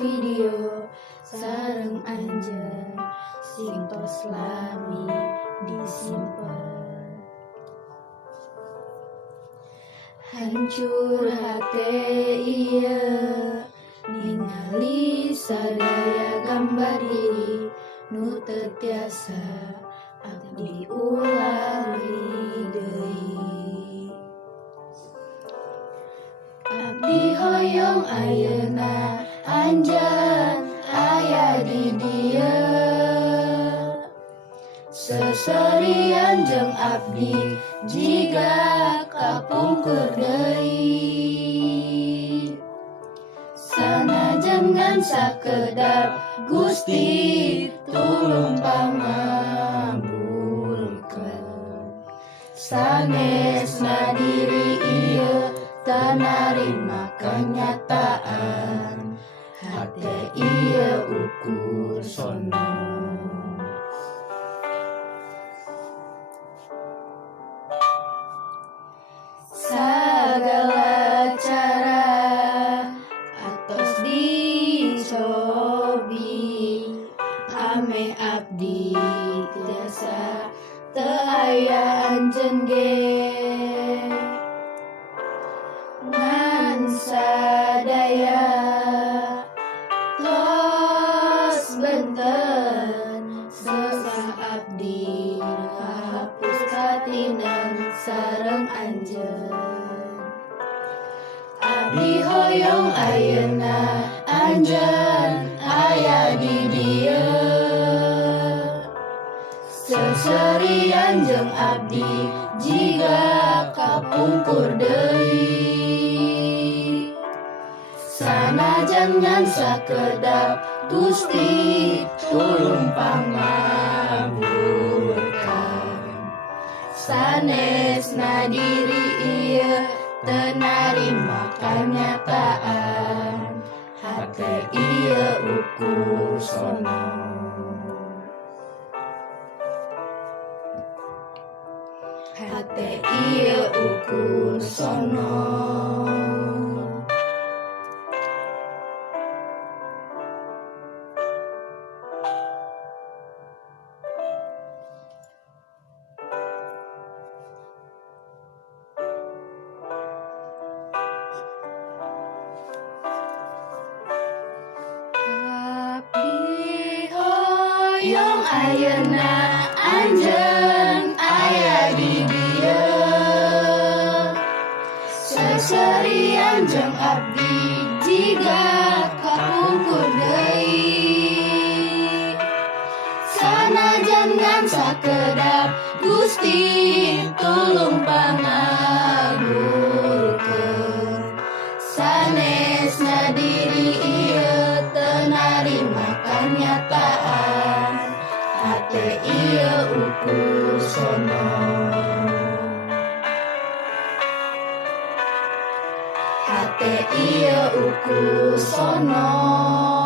video sareng anjeun sing tos lami disimpen. Hancur hate ieu ningali sadaya gambar diri nu teu tiasa abdi ulangi deui. Abdi hoyong ayeuna anjeun aya di dieu, seserian jeung abdi jiga kapungkur deui. Sanajan ngan sakedar Gusti tulung pangabulkeun, sanesna diri ieu teu narima kenyataan, hate ieu ukur sono. Sagala cara atos dicobi, ame abdi tiasa teu aya anjeun ge. Ngan sadaya tos benten sesah abdi ngahapus katinan sareng anjeun. Abdi hoyong ayeuna anjeun aya di dieu, seserian jeung abdi jiga kapungkur deui. Sanajan ngan sakedap Gusti tulung pangabulkan, sanesna diri ieu teu narima kanyataan, hate ieu ukur sono. Hate ieu ukur sono. Hoyong ayeuna anjeun aya di dieu, seserian jeung abdi jiga kapungkur deui. Sanajan ngan sakedap Gusti tulung pangabulkeun, sanesna diri ieu teu narima kanyataan, hate ieu ukur sono. Hate ieu ukur sono.